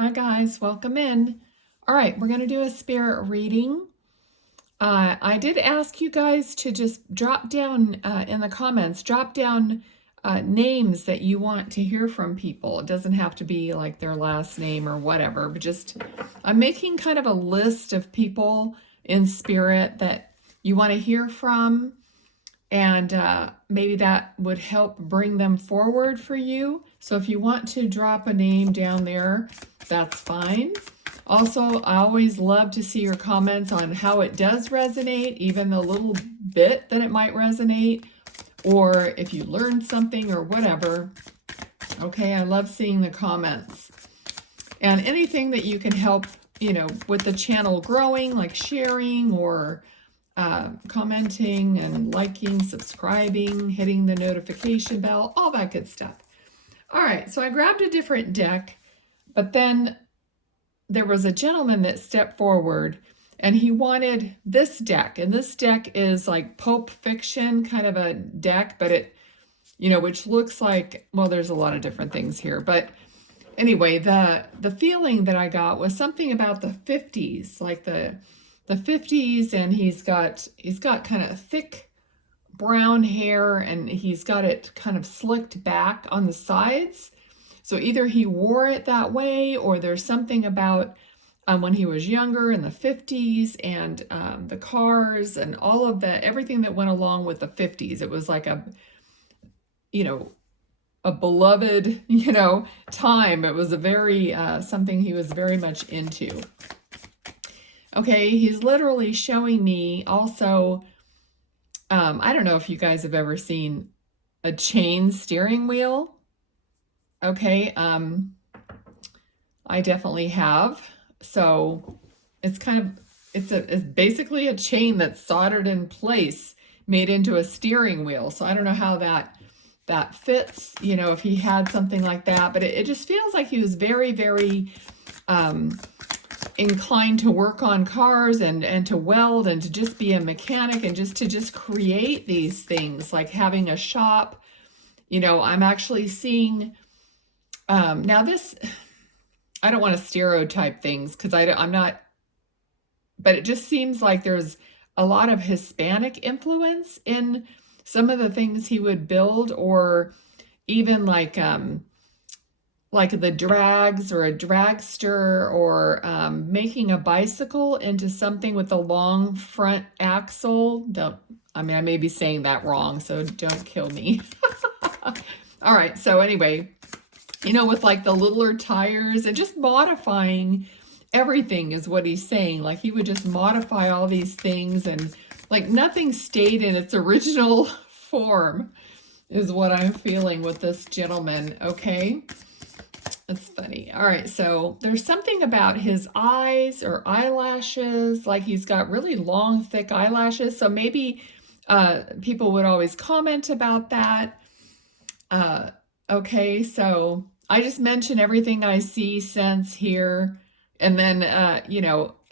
Hi guys, welcome in. All right, we're going to do a spirit reading. I did ask you guys to just drop down in the comments, drop down names that you want to hear from people. It doesn't have to be like their last name or whatever, but just I'm making kind of a list of people in spirit that you want to hear from, and maybe that would help bring them forward for you. So if you want to drop a name down there, that's fine. Also, I always love to see your comments on how it does resonate, even the little bit that it might resonate, or if you learned something or whatever. Okay, I love seeing the comments. And anything that you can help, with the channel growing, like sharing or commenting and liking, subscribing, hitting the notification bell, all that good stuff. All right, so I grabbed a different deck, but then there was a gentleman that stepped forward and he wanted this deck. And this deck is like Pulp Fiction kind of a deck, but it, which looks like, well, there's a lot of different things here. But anyway, the feeling that I got was something about the 50s, like the 50s, and he's got kind of thick brown hair and he's got it kind of slicked back on the sides. So either he wore it that way, or there's something about when he was younger in the 50s and the cars and all of everything that went along with the 50s. It was like a beloved, time. It was a very, something he was very much into. Okay, he's literally showing me also, I don't know if you guys have ever seen a chain steering wheel. Okay, I definitely have. So it's it's basically a chain that's soldered in place, made into a steering wheel. So I don't know how that fits, if he had something like that, but it just feels like he was very, very inclined to work on cars and to weld and to just be a mechanic and just create these things, like having a shop. I'm actually seeing now this, I don't want to stereotype things because I'm not, but it just seems like there's a lot of Hispanic influence in some of the things he would build, or even like the drags or a dragster, or making a bicycle into something with a long front axle. I may be saying that wrong, so don't kill me. All right, so anyway, with like the littler tires and just modifying everything is what he's saying. Like he would just modify all these things, and like nothing stayed in its original form is what I'm feeling with this gentleman. Okay, that's funny. All right, so there's something about his eyes or eyelashes, like he's got really long, thick eyelashes. So maybe people would always comment about that. Okay, so I just mention everything I see, sense, hear, and then,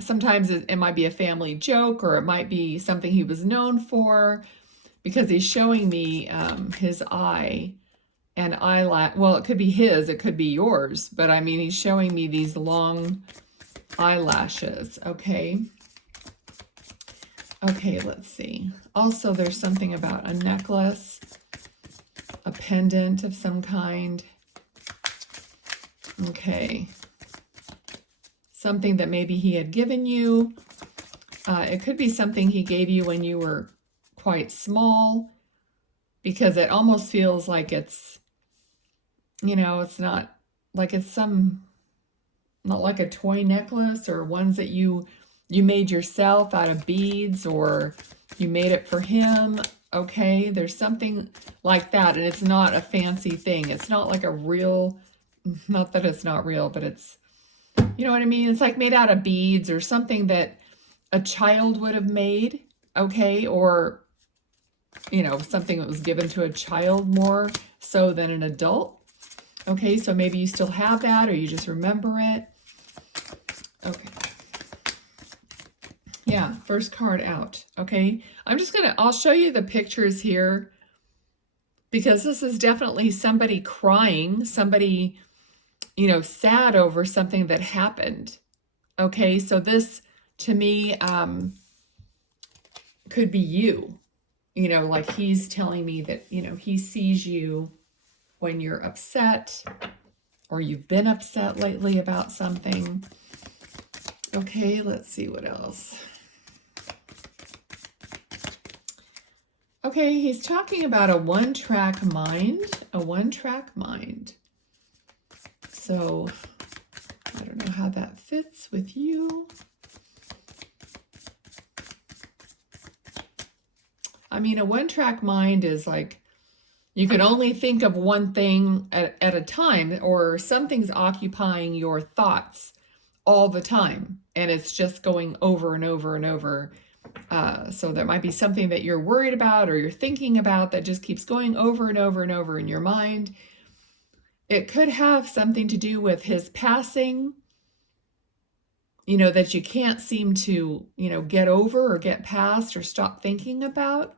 sometimes it might be a family joke, or it might be something he was known for, because he's showing me his eye and eyelash. Well, it could be his, it could be yours, but I mean, he's showing me these long eyelashes. Okay. Okay, let's see. Also, there's something about a necklace, a pendant of some kind. Okay. Something that maybe he had given you. It could be something he gave you when you were quite small, because it almost feels like it's, it's not like it's not like a toy necklace, or ones that you made yourself out of beads, or you made it for him. Okay, there's something like that, and it's not a fancy thing. It's not like a real, not that it's not real, but it's, you know what I mean? It's like made out of beads or something that a child would have made, okay? Or, something that was given to a child more so than an adult. Okay, so maybe you still have that, or you just remember it. Okay. Yeah, first card out. Okay, I'll show you the pictures here, because this is definitely somebody crying, somebody, sad over something that happened. Okay, so this to me could be you. Like he's telling me that, he sees you when you're upset or you've been upset lately about something. Okay, let's see what else. Okay, he's talking about a one-track mind, So I don't know how that fits with you. I mean, a one-track mind is like you can only think of one thing at a time, or something's occupying your thoughts all the time, and it's just going over and over and over. So there might be something that you're worried about or you're thinking about that just keeps going over and over and over in your mind. It could have something to do with his passing, that you can't seem to, get over or get past or stop thinking about.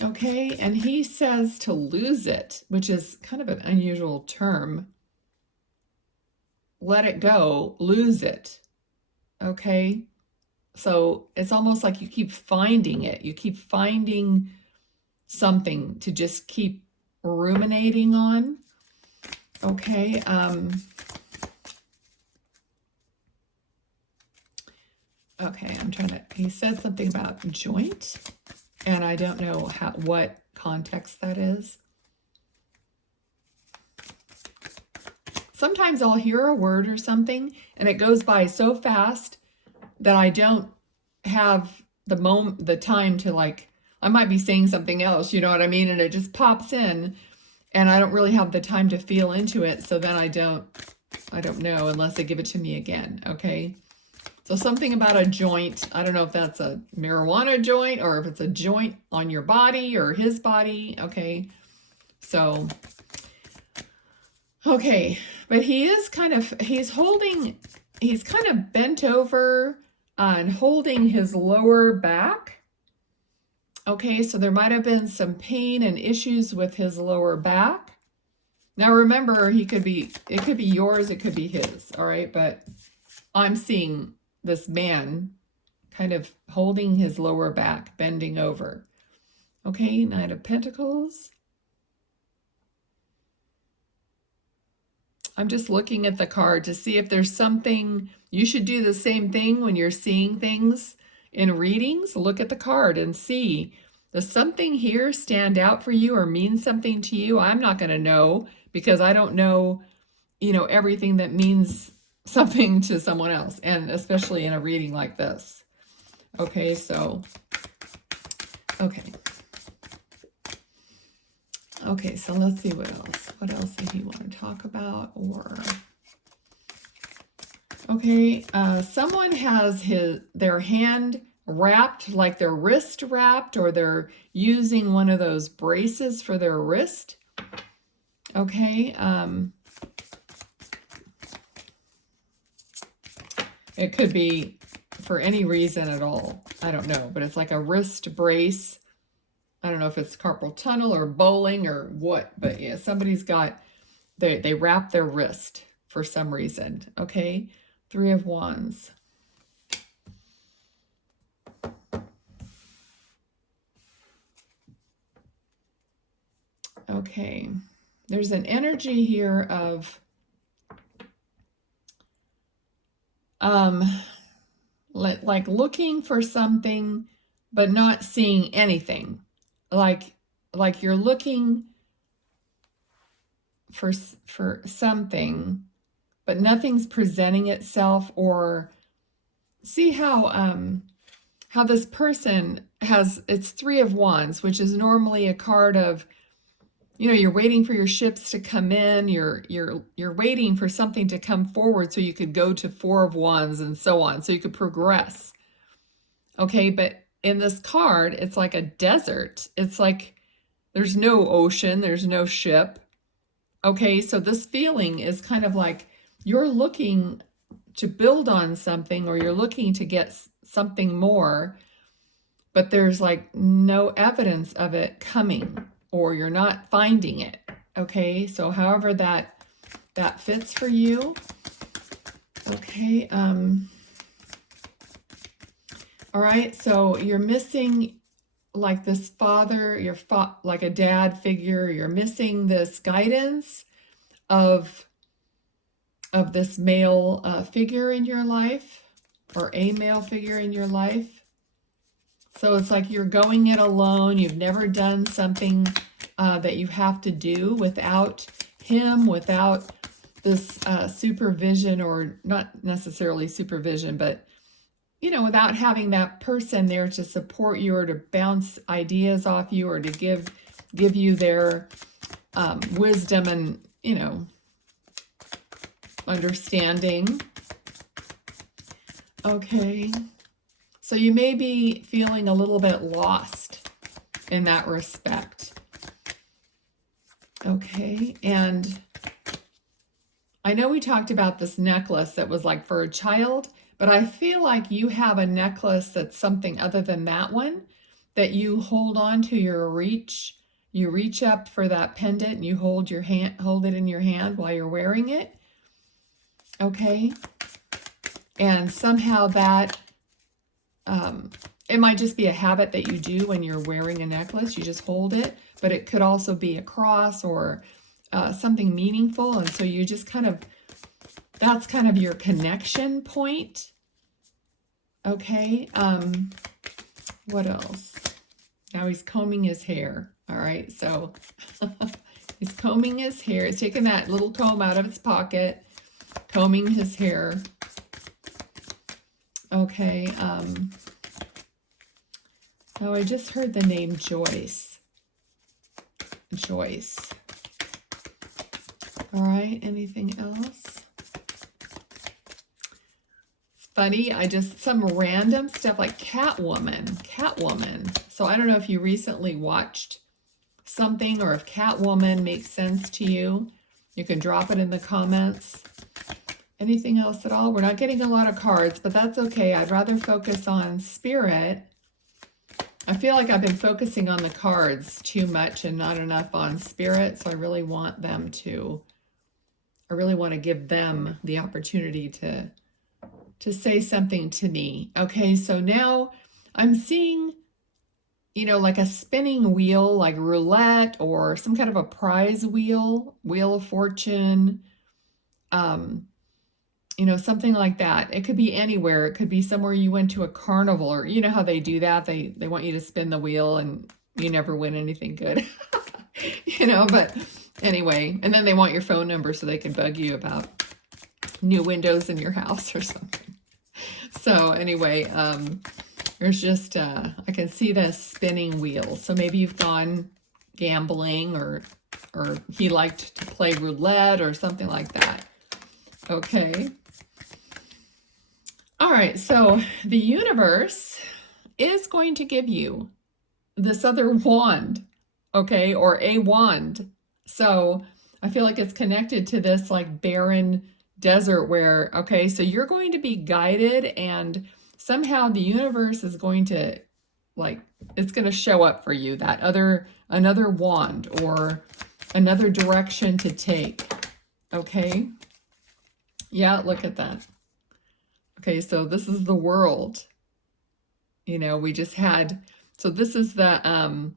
Okay, and he says to lose it, which is kind of an unusual term. Let it go, lose it. Okay, so it's almost like you keep finding it. You keep finding something to just keep ruminating on. Okay, okay, he said something about joint, and I don't know what context that is. Sometimes I'll hear a word or something, and it goes by so fast that I don't have the time to, like, I might be saying something else, you know what I mean? And it just pops in, and I don't really have the time to feel into it. So then I don't know unless they give it to me again. Okay. So something about a joint. I don't know if that's a marijuana joint or if it's a joint on your body or his body. Okay. So, okay. But he's kind of bent over and holding his lower back. Okay, so there might have been some pain and issues with his lower back. Now remember, it could be yours, it could be his, all right? But I'm seeing this man kind of holding his lower back, bending over. Okay, Knight of Pentacles. I'm just looking at the card to see if there's something. You should do the same thing when you're seeing things in readings. Look at the card and see, does something here stand out for you or mean something to you? I'm not going to know because I don't know, everything that means something to someone else, and especially in a reading like this. Okay, so, okay. Okay, so let's see what else. What else did he want to talk about? Or okay, someone has their hand wrapped, like their wrist wrapped, or they're using one of those braces for their wrist. Okay, it could be for any reason at all. I don't know, but it's like a wrist brace. I don't know if it's carpal tunnel or bowling or what, but yeah, somebody's got, they wrap their wrist for some reason. Okay, 3 of Wands. Okay, there's an energy here of like looking for something but not seeing anything. Like you're looking for something but nothing's presenting itself. Or see how this person has, it's 3 of Wands, which is normally a card of, you're waiting for your ships to come in, you're waiting for something to come forward so you could go to 4 of Wands and so on, so you could progress. Okay, but in this card, it's like a desert. It's like there's no ocean, there's no ship. Okay, so this feeling is kind of like you're looking to build on something, or you're looking to get something more, but there's like no evidence of it coming, or you're not finding it. Okay, so however that that fits for you. Okay. All right. So you're missing like this father, like a dad figure. You're missing this guidance of this male figure in your life, or a male figure in your life. So it's like you're going it alone. You've never done something that you have to do without him, without this supervision, or not necessarily supervision, but you know, without having that person there to support you, or to bounce ideas off you, or to give you their wisdom and, you know, understanding. Okay. So you may be feeling a little bit lost in that respect. Okay. And I know we talked about this necklace that was like for a child, but I feel like you have a necklace that's something other than that one, that you hold on to your reach. You reach up for that pendant and you hold it in your hand while you're wearing it. Okay. And somehow that, it might just be a habit that you do when you're wearing a necklace. You just hold it, but it could also be a cross or something meaningful. And so you just kind of, that's kind of your connection point. Okay. What else? Now he's combing his hair. All right. So he's combing his hair. He's taking that little comb out of his pocket, combing his hair. Okay. Oh, I just heard the name Joyce. Joyce. All right. Anything else? Funny, some random stuff like Catwoman. So I don't know if you recently watched something, or if Catwoman makes sense to you. You can drop it in the comments. Anything else at all? We're not getting a lot of cards, but that's okay. I'd rather focus on spirit. I feel like I've been focusing on the cards too much and not enough on spirit, so I really want to give them the opportunity to say something to me. Okay, so now I'm seeing, you know, like a spinning wheel, like roulette, or some kind of a prize wheel of fortune, you know, something like that. It could be anywhere. It could be somewhere you went to a carnival, or you know how they do that. They want you to spin the wheel and you never win anything good, you know, but anyway, and then they want your phone number so they can bug you about new windows in your house or something. So anyway, there's just, I can see this spinning wheel. So maybe you've gone gambling, or he liked to play roulette or something like that. Okay. All right. So the universe is going to give you this other wand, okay, or a wand. So I feel like it's connected to this like barren desert where, okay, so you're going to be guided, and somehow the universe is going to, like, it's going to show up for you, that another wand or another direction to take. Okay. Yeah, look at that. Okay, so this is the world. You know, we just had, so this is the,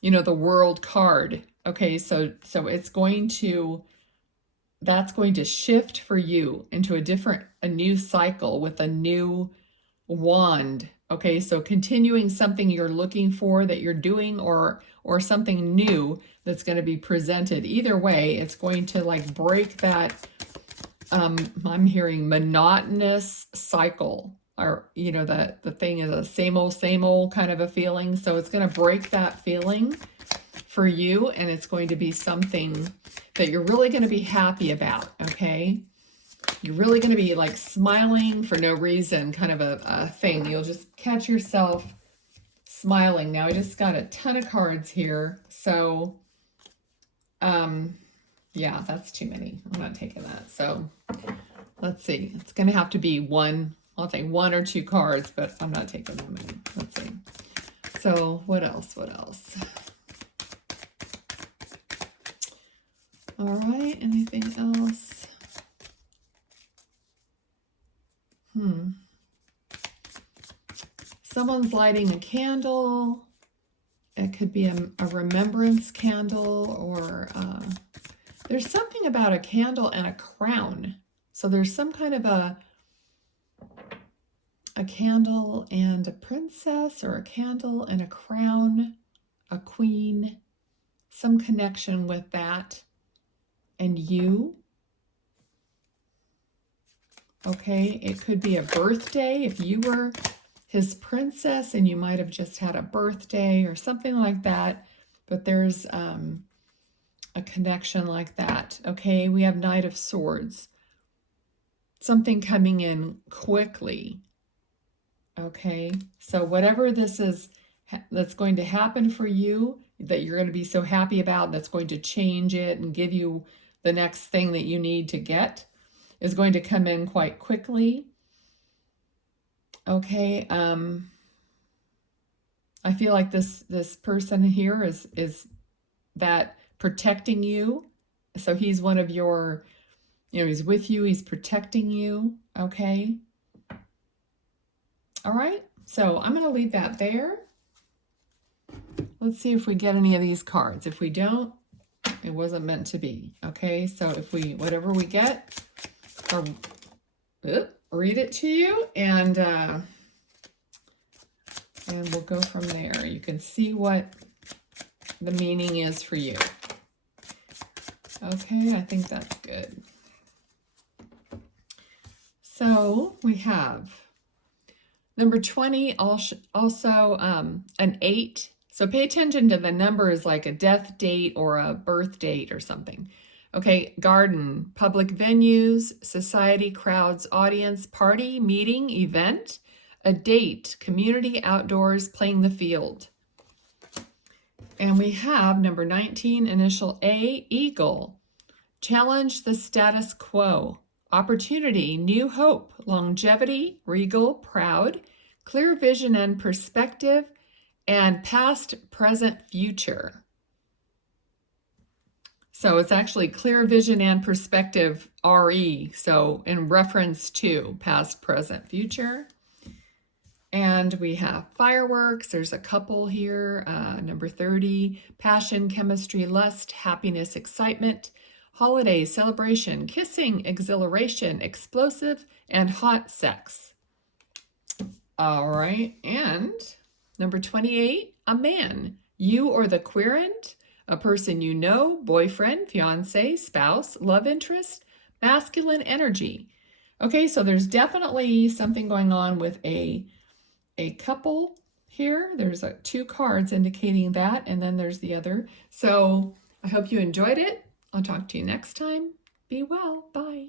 you know, the world card. Okay, so it's going to, that's going to shift for you into a new cycle with a new wand. Okay, so continuing something you're looking for that you're doing, or something new that's going to be presented. Either way, it's going to like break that, I'm hearing monotonous cycle, or, you know, that the thing is a same old kind of a feeling. So it's going to break that feeling for you, and it's going to be something that you're really going to be happy about. Okay. You're really going to be like smiling for no reason, kind of a thing. You'll just catch yourself smiling. Now I just got a ton of cards here. So, yeah, that's too many. I'm not taking that. So let's see. It's going to have to be one. I'll take one or two cards, but I'm not taking that many. Let's see. So what else? All right, anything else? Someone's lighting a candle. It could be a remembrance candle, or there's something about a candle and a crown. So there's some kind of a candle and a princess, or a candle and a crown, a queen, some connection with that. And you. Okay, it could be a birthday if you were his princess and you might have just had a birthday or something like that. But there's a connection like that. Okay, we have Knight of Swords. Something coming in quickly. Okay, so whatever this is that's going to happen for you, that you're going to be so happy about, that's going to change it and give you the next thing that you need to get, is going to come in quite quickly. Okay, I feel like this person here is that protecting you. So he's one of your, he's with you, he's protecting you. Okay. All right, so I'm going to leave that there. Let's see if we get any of these cards. If we don't, it wasn't meant to be. Okay, so if we, whatever we get, I'll read it to you, and we'll go from there. You can see what the meaning is for you. Okay, I think that's good. So we have number 20, also an 8. So pay attention to the numbers, like a death date or a birth date or something. Okay, garden, public venues, society, crowds, audience, party, meeting, event, a date, community, outdoors, playing the field. And we have number 19, initial A, eagle, challenge the status quo, opportunity, new hope, longevity, regal, proud, clear vision and perspective, and past, present, future. So it's actually clear vision and perspective, RE, so in reference to past, present, future. And we have fireworks. There's a couple here. Number 30, passion, chemistry, lust, happiness, excitement, holiday, celebration, kissing, exhilaration, explosive, and hot sex. All right, and number 28, a man, you or the querent, a person you know, boyfriend, fiance, spouse, love interest, masculine energy. Okay, so there's definitely something going on with a couple here. There's 2 cards indicating that, and then there's the other. So I hope you enjoyed it. I'll talk to you next time. Be well. Bye.